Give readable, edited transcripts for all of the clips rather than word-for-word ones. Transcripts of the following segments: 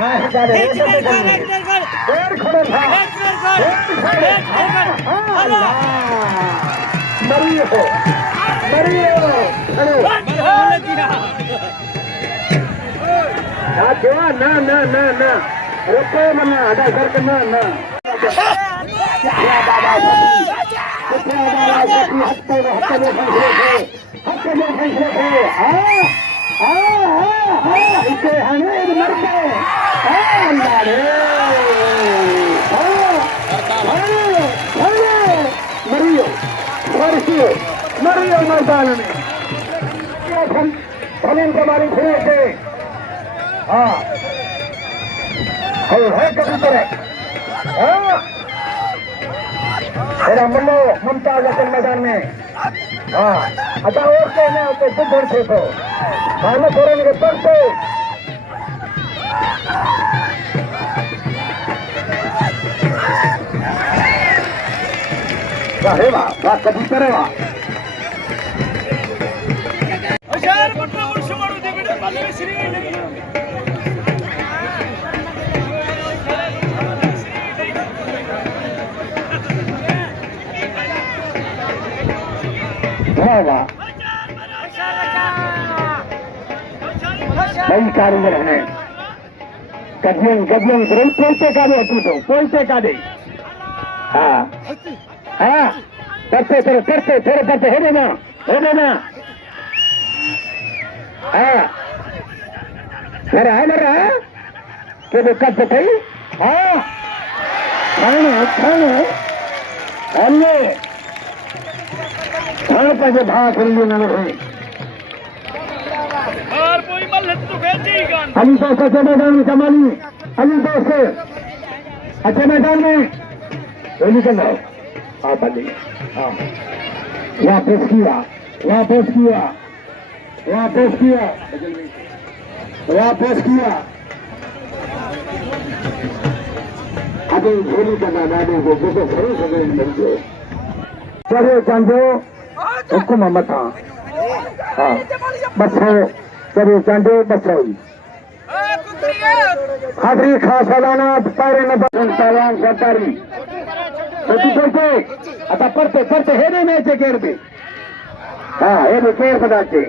ना ना ना ना रुको मना आधा करके ना ना मरियो मैदान में भवन कुमारी खुले थे। हाँ है कबूतर मेरा मुन्नो मुमताज असल मैदान में। हाँ अच्छा और कहना होते बुद्धर से तो मानो थोड़े मेरे पढ़ते वाह वाह कबूतर है वाह भाई कारीगर है गजन गजन पोलते का दे तू तो पोलते का दे। हाँ हाँ करते थोड़े करते थोड़े करते है ना हाँ मेरा है कि वो करते थे। हाँ खाने खाने पर भाग रही है अली दोस्त अच्छे मैदान में कमाली अली दोस्त अच्छे मैदान में निकल रहा हाँ बंदी हाँ वापस किया अभी झोली का दादा को सही सही मिल गए चलो चांदो उसको मोहम्मद हाँ बस हो चलो चांदो बस रही खादरी खास सालाना पैरे न बसन सरकारी छोटे आता पढ़ते हे नहीं मैचे केर पे हाँ हे भी केर पदाचे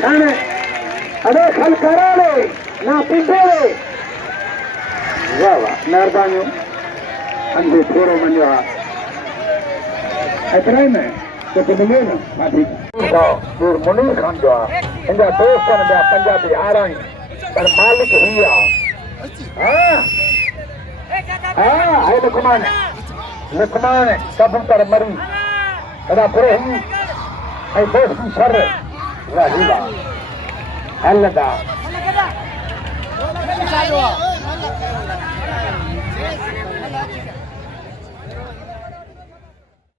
खाने अरे खल करा ले ना पीछे ले वाह वाह मेहरबानी अंधे थोड़ो मंजो इतना ही में तो मिले ना माफी दूर मुनीर खान जो है इनका दोस्त ने पंजाबी आ रही पर मालिक ही है लुकमान कबूतर मरी कदा बुरे ही है दोस्त की शर वाहिला हल्दा